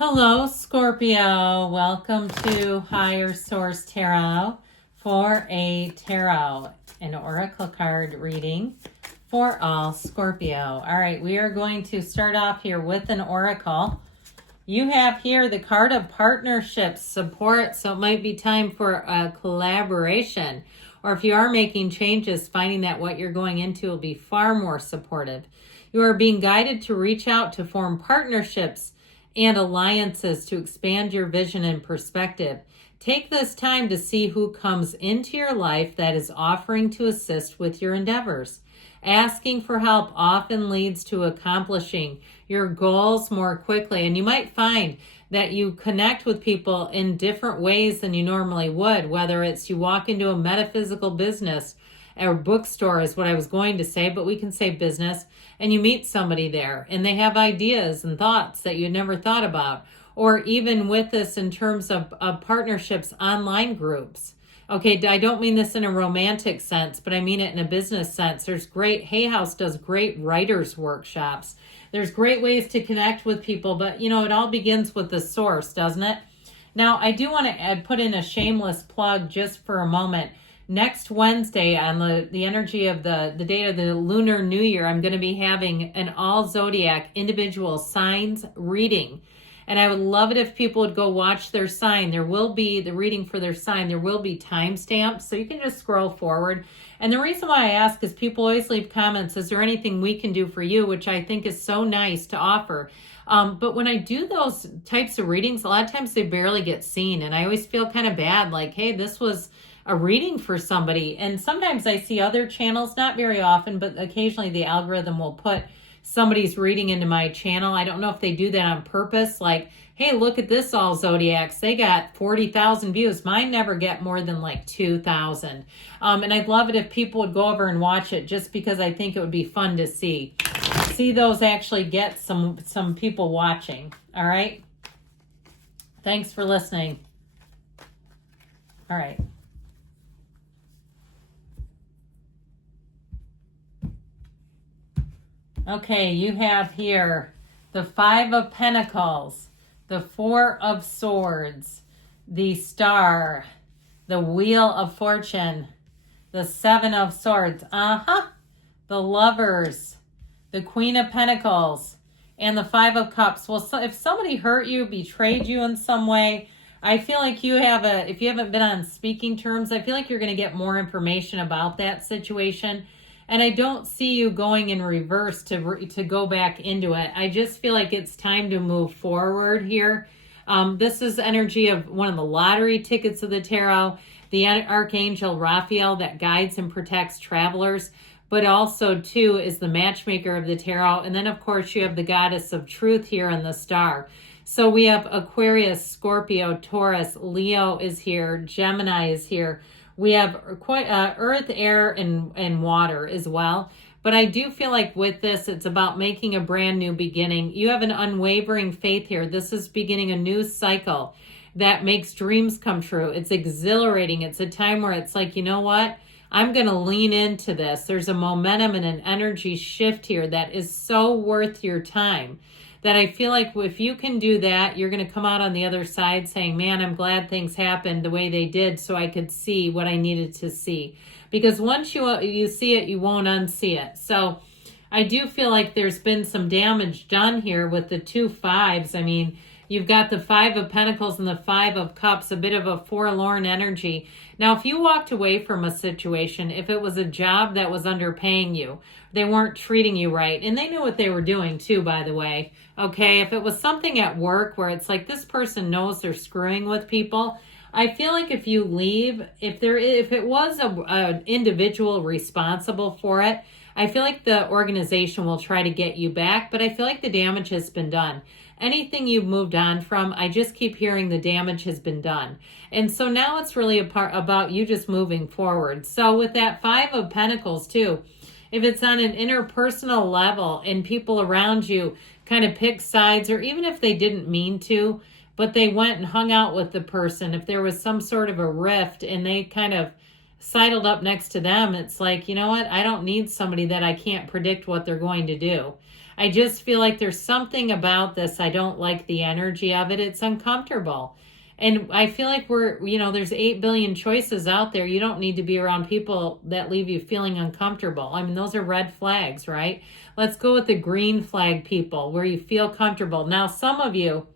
Hello, Scorpio. Welcome to Higher Source Tarot for a tarot and oracle card reading for all Scorpio. All right, we are going to start off here with an oracle. You have here the card of partnerships, support, so it might be time for a collaboration. Or if you are making changes, finding that what you're going into will be far more supportive. You are being guided to reach out to form partnerships and alliances to expand your vision and perspective. Take this time to see who comes into your life that is offering to assist with your endeavors. Asking for help often leads to accomplishing your goals more quickly, and you might find that you connect with people in different ways than you normally would, whether it's you walk into a metaphysical business or bookstore is what I was going to say, but we can say business, and you meet somebody there and they have ideas and thoughts that you never thought about. Or even with this in terms of partnerships, online groups. Okay, I don't mean this in a romantic sense, but I mean it in a business sense. There's great, Hay House does great writers workshops. There's great ways to connect with people, but you know, it all begins with the source, doesn't it? Now, I do want to put in a shameless plug just for a moment. Next Wednesday, on the energy of the date of the Lunar New Year, I'm going to be having an all zodiac individual signs reading. And I would love it if people would go watch their sign. There will be the reading for their sign. There will be timestamps, so you can just scroll forward. And the reason why I ask is people always leave comments, is there anything we can do for you? Which I think is so nice to offer. But when I do those types of readings, a lot of times they barely get seen. And I always feel kind of bad, like, hey, this was a reading for somebody. And sometimes I see other channels, not very often, but occasionally the algorithm will put somebody's reading into my channel. I don't know if they do that on purpose, like, hey, look at this all zodiacs, they got 40,000 views. Mine never get more than like 2,000. And I'd love it if people would go over and watch it, just because I think it would be fun to see those actually get some people watching. All right, thanks for listening. All right. Okay, you have here the Five of Pentacles, the Four of Swords, the Star, the Wheel of Fortune, the Seven of Swords, the Lovers, the Queen of Pentacles, and the Five of Cups. Well, so if somebody hurt you, betrayed you in some way, I feel like you have if you haven't been on speaking terms, I feel like you're going to get more information about that situation. And I don't see you going in reverse to go back into it. I just feel like it's time to move forward here. This is energy of one of the lottery tickets of the tarot, the Archangel Raphael that guides and protects travelers, but also, too, is the matchmaker of the tarot. And then, of course, you have the Goddess of Truth here in the Star. So we have Aquarius, Scorpio, Taurus, Leo is here, Gemini is here. We have quite earth, air, and water as well. But I do feel like with this, it's about making a brand new beginning. You have an unwavering faith here. This is beginning a new cycle that makes dreams come true. It's exhilarating. It's a time where it's like, you know what? I'm going to lean into this. There's a momentum and an energy shift here that is so worth your time, that I feel like if you can do that, you're going to come out on the other side saying, man, I'm glad things happened the way they did so I could see what I needed to see. Because once you see it, you won't unsee it. So I do feel like there's been some damage done here with the two fives. I mean, you've got the Five of Pentacles and the Five of Cups, a bit of a forlorn energy. Now, if you walked away from a situation, if it was a job that was underpaying you, they weren't treating you right, and they knew what they were doing too, by the way. Okay, if it was something at work where it's like this person knows they're screwing with people, I feel like if you leave, if it was an individual responsible for it, I feel like the organization will try to get you back, but I feel like the damage has been done. Anything you've moved on from, I just keep hearing the damage has been done. And so now it's really about you just moving forward. So with that Five of Pentacles too, if it's on an interpersonal level and people around you kind of pick sides, or even if they didn't mean to, but they went and hung out with the person, if there was some sort of a rift and they kind of sidled up next to them, it's like, you know what? I don't need somebody that I can't predict what they're going to do. I just feel like there's something about this. I don't like the energy of it. It's uncomfortable. And I feel like there's 8 billion choices out there. You don't need to be around people that leave you feeling uncomfortable. I mean, those are red flags, right? Let's go with the green flag people where you feel comfortable. Now, some of you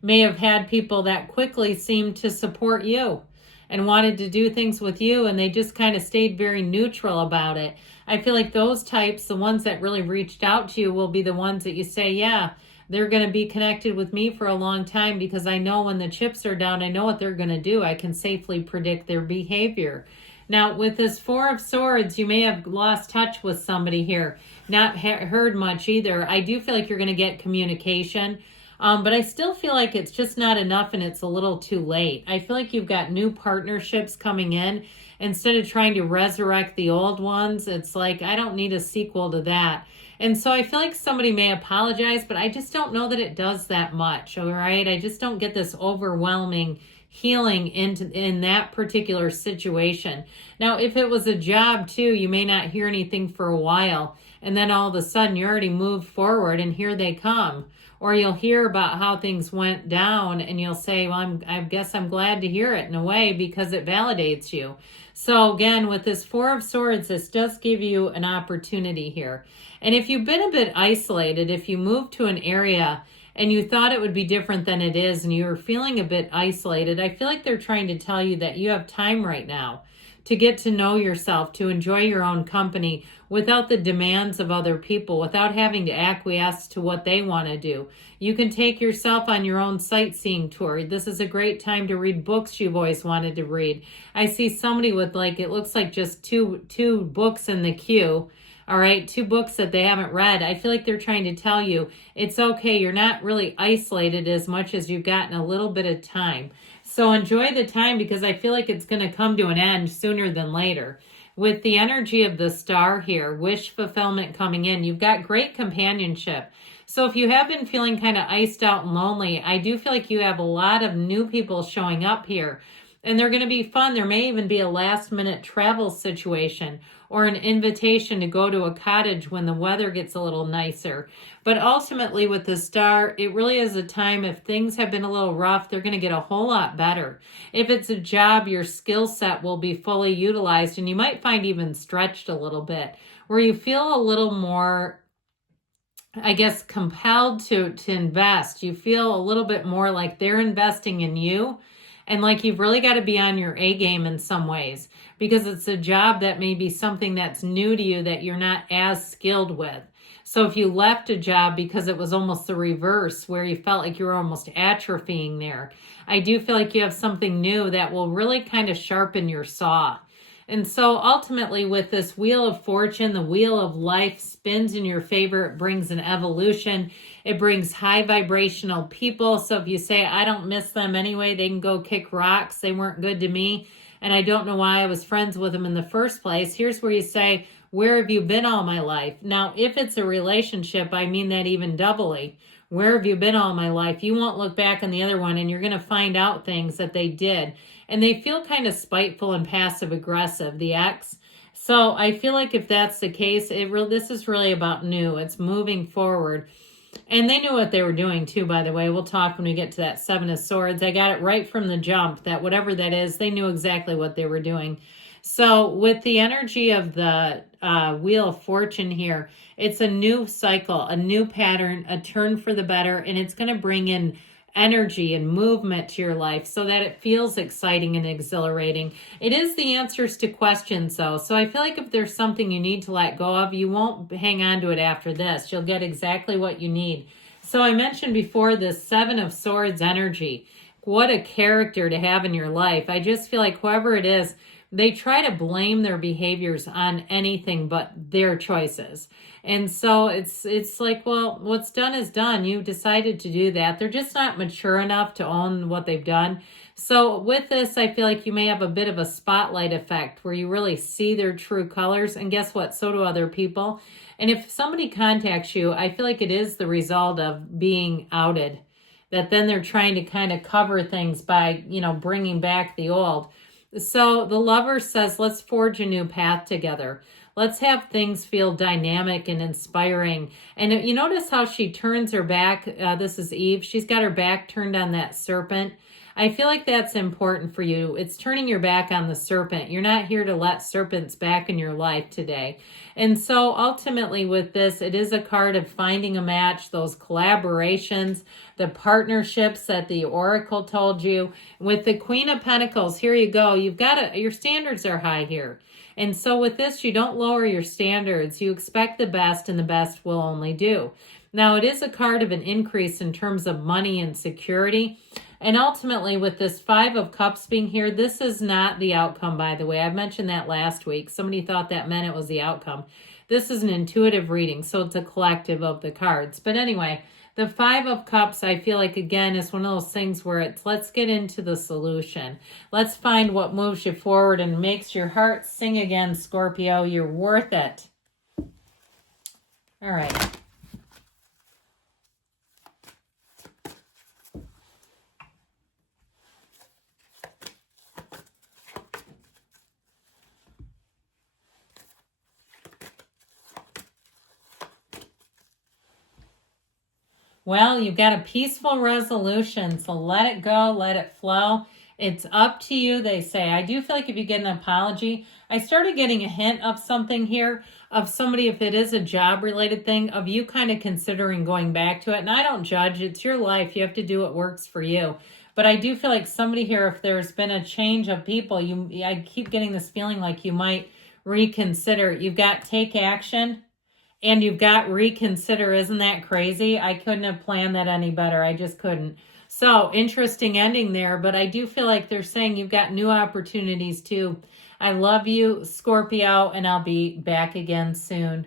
may have had people that quickly seemed to support you and wanted to do things with you, and they just kind of stayed very neutral about it. I feel like those types, the ones that really reached out to you, will be the ones that you say, yeah, they're going to be connected with me for a long time because I know when the chips are down, I know what they're going to do. I can safely predict their behavior. Now, with this Four of Swords, you may have lost touch with somebody here, not heard much either. I do feel like you're going to get communication, but I still feel like it's just not enough and it's a little too late. I feel like you've got new partnerships coming in. Instead of trying to resurrect the old ones, it's like, I don't need a sequel to that. And so I feel like somebody may apologize, but I just don't know that it does that much, all right? I just don't get this overwhelming healing in that particular situation. Now, if it was a job too, you may not hear anything for a while, and then all of a sudden you already moved forward and here they come. Or you'll hear about how things went down and you'll say, well, I guess I'm glad to hear it in a way because it validates you. So again, with this Four of Swords, this does give you an opportunity here. And if you've been a bit isolated, if you moved to an area and you thought it would be different than it is and you were feeling a bit isolated, I feel like they're trying to tell you that you have time right now to get to know yourself, to enjoy your own company without the demands of other people, without having to acquiesce to what they want to do. You can take yourself on your own sightseeing tour. This is a great time to read books you've always wanted to read. I see somebody with it looks like just two books in the queue. All right, 2 books that they haven't read. I feel like they're trying to tell you it's okay. You're not really isolated as much as you've gotten a little bit of time. So enjoy the time because I feel like it's going to come to an end sooner than later. With the energy of the Star here, wish fulfillment coming in, you've got great companionship. So if you have been feeling kind of iced out and lonely, I do feel like you have a lot of new people showing up here. And they're going to be fun. There may even be a last minute travel situation or an invitation to go to a cottage when the weather gets a little nicer. But ultimately with the Star, it really is a time, if things have been a little rough, they're going to get a whole lot better. If it's a job, your skill set will be fully utilized and you might find even stretched a little bit where you feel a little more, I guess, compelled to invest. You feel a little bit more like they're investing in you. And like you've really got to be on your A game in some ways because it's a job that may be something that's new to you that you're not as skilled with. So if you left a job because it was almost the reverse where you felt like you were almost atrophying there, I do feel like you have something new that will really kind of sharpen your saw. And so ultimately with this Wheel of Fortune, the Wheel of Life spins in your favor. It brings an evolution. It brings high vibrational people. So if you say, I don't miss them anyway, they can go kick rocks. They weren't good to me. And I don't know why I was friends with them in the first place. Here's where you say, where have you been all my life? Now, if it's a relationship, I mean that even doubly. Where have you been all my life? You won't look back on the other one and you're going to find out things that they did. And they feel kind of spiteful and passive aggressive, the ex. So I feel like if that's the case, this is really about new. It's moving forward. And they knew what they were doing too, by the way. We'll talk when we get to that 7 of Swords. I got it right from the jump that whatever that is, they knew exactly what they were doing. So with the energy of the Wheel of Fortune here, it's a new cycle, a new pattern, a turn for the better, and it's going to bring in energy and movement to your life so that it feels exciting and exhilarating. It is the answers to questions though. So I feel like if there's something you need to let go of, you won't hang on to it after this. You'll get exactly what you need. So I mentioned before this 7 of Swords energy. What a character to have in your life. I just feel like whoever it is, they try to blame their behaviors on anything but their choices. And so it's like, well, what's done is done. You decided to do that. They're just not mature enough to own what they've done. So with this, I feel like you may have a bit of a spotlight effect where you really see their true colors. And guess what? So do other people. And if somebody contacts you, I feel like it is the result of being outed. That then they're trying to kind of cover things by, bringing back the old. So the Lover says, let's forge a new path together. Let's have things feel dynamic and inspiring. And you notice how she turns her back. This is Eve. She's got her back turned on that serpent. I feel like that's important for you. It's turning your back on the serpent. You're not here to let serpents back in your life today. And so ultimately with this, it is a card of finding a match, those collaborations, the partnerships that the Oracle told you. With the Queen of Pentacles, here you go. You've got your standards are high here. And so with this, you don't lower your standards. You expect the best, and the best will only do. Now, it is a card of an increase in terms of money and security. And ultimately, with this Five of Cups being here, this is not the outcome, by the way. I mentioned that last week. Somebody thought that meant it was the outcome. This is an intuitive reading, so it's a collective of the cards. But anyway, the Five of Cups, I feel like, again, is one of those things where it's, let's get into the solution. Let's find what moves you forward and makes your heart sing again, Scorpio. You're worth it. All right. Well, you've got a peaceful resolution, so let it go, let it flow. It's up to you, they say. I do feel like if you get an apology, I started getting a hint of something here, of somebody, if it is a job-related thing, of you kind of considering going back to it. And I don't judge. It's your life. You have to do what works for you. But I do feel like somebody here, if there's been a change of people, I keep getting this feeling like you might reconsider. You've got take action. And you've got reconsider. Isn't that crazy? I couldn't have planned that any better. I just couldn't. So interesting ending there. But I do feel like they're saying you've got new opportunities too. I love you, Scorpio, and I'll be back again soon.